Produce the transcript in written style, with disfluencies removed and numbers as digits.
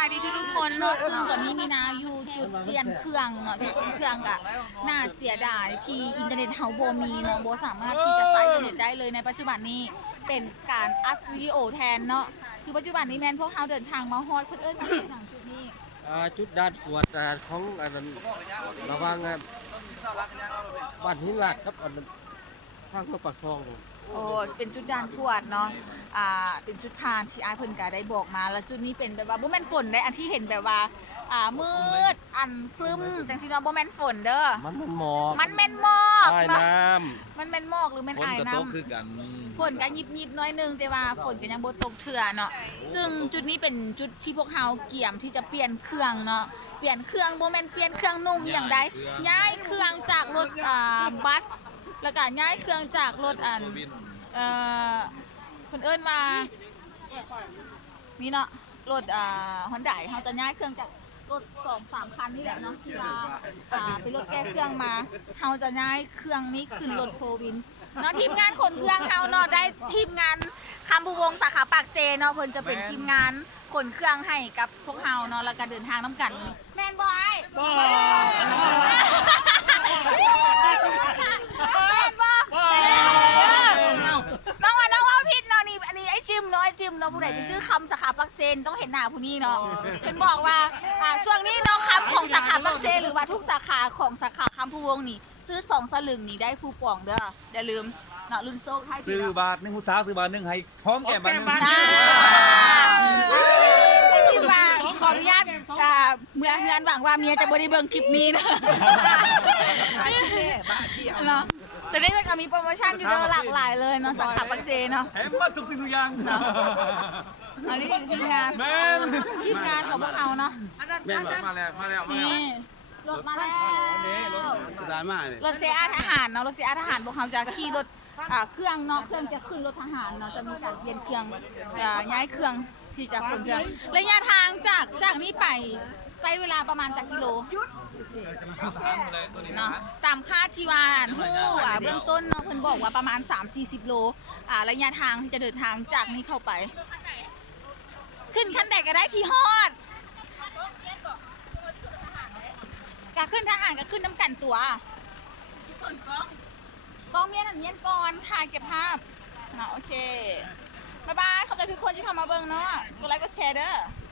ายดีทุกคนเนาะซึ่งตอนนี้มีนาอยู่จุดเปลี่ยนเครื่องเนาะที่เครื่องกะน่าเสียดายที่อินเทอร์เน็ตเฮาบ่มีเนาะบ่สามารถที่จะใช้อินเทอร์เน็ตได้เลยในปัจจุบันนี้เป็นการอัดวิดีโอแทนเนาะคือปัจจุบันนี้แม่นพวกเฮาเดินทางมาฮอดเพิ่นเอิ้นว่าหนังจุดนี้จุดด้านขวดของอันนั้นระวังบ้านหินลาดครับอันนั้นทางเข้าปากซองโอ้เป็นจุดด่านกวดเนาะเป็นจุดผ่านที่อ้ายเพิ่นก็ได้บอกมาแล้วจุดนี้เป็นแบบว่าบ่แม่นฝนได้อันที่เห็นแบบว่ามืดอันครึ้มจังซี่เนาะบ่แม่นฝนเด้อมันหมอกมันแม่นหมอก ใต้เนาะน้มันแม่นหมอกหรือแม่นอายน้ำคือกันฝนก็ยิบๆน้อยนึงแต่ว่าฝนก็ยังบ่ตกเทื่อเนาะซึ่งจุดนี้เป็นจุดที่พวกเฮาเกี่ยมที่จะเปลี่ยนเครื่องเนาะเปลี่ยนเครื่องบ่แม่นเปลี่ยนเครื่องนุ่งอย่างใดย้ายเครื่องจากรถบัสแล้วก็ย้ายเครื่องจากรถเพิ่นเอิ้นว่านี่เนาะรถHyundaiเฮาจะย้ายเครื่องจากรถ 2-3 คันนี่แหละเนาะที่ว่าเป็นรถแก้เครื่องมาเฮาจะย้ายเครื่องนี้ขึ้นรถ4 วินเนาะทีมงานขนเครื่องเฮาเนาะได้ทีมงานคำภูวงศ์สาขาปากเซเนาะเพิ่นจะเป็นทีมงานขนเครื่องให้กับพวกเฮาเนาะแล้วก็เดินทางนํกันแม่นบ่อ้ายบ่น้องว่าผิดเนาะนี่อันนี้ไอ้จิมเนาะผู้ใดไปซื้อคำสาขาปักเซนต้องเห็นหน้าผู้นี้เนาะเพิ่นบอกว่าช่วงนี้เนาะคำของสาขาปักเซนหรือว่าทุกสาขาของสาขาคำภูวงศ์นี่ซื้อ2 สลึงนี่ได้ฟูป่องเด้ออย่าลืมเนาะรุ่นโซ่ให้ซื้อบาท1ผู้สาวซื้อบาท1ให้ท้องแก้มบาท1ไอ้จิมว่าขออนุญาตเมื่อเฮือนหวังว่าเมียจะบ่ได้เบิ่งคลิปนี้นะเนาะแต่ได้มันก็มีโปรโมชั่นอยู่เด้อหลากหลายเลยเนาะสาขาปักเซเนาะแถมมาทุกสิ่งทุกอย่างอันนี้ทีมงานของพวกเราเนาะแม่มาแล้วนี่รถมาแล้ว ร้านมาเลยรถเสียอาทหารเนาะรถเสียอาทหารพวกเขาจะขี่รถเครื่องเนาะเครื่องจะขึ้นรถทหารเนาะจะมีการเปลี่ยนเครื่องย้ายเครื่องที่จะขนเครื่องระยะทางจากนี้ไปใช้เวลาประมาณจากกิโลเนาะตามคาดที่ว่าฮู้เบื้องต้นเนาะเพิ่นบอกว่าประมาณ 3-40 โลระยะทางที่จะเดินทางจากนี้เข้าไปขึ้นคันใดก็ได้ที่ฮอดกะขึ้นทหารก็ขึ้นน้ำกันตัวกองเมียนเมียนก่อนถ่ายเก็บภาพเนาะโอเคบ๊ายบายขอบใจทุกคนที่เข้ามาเบิ่งเนาะกดไลค์กดแชร์เด้อ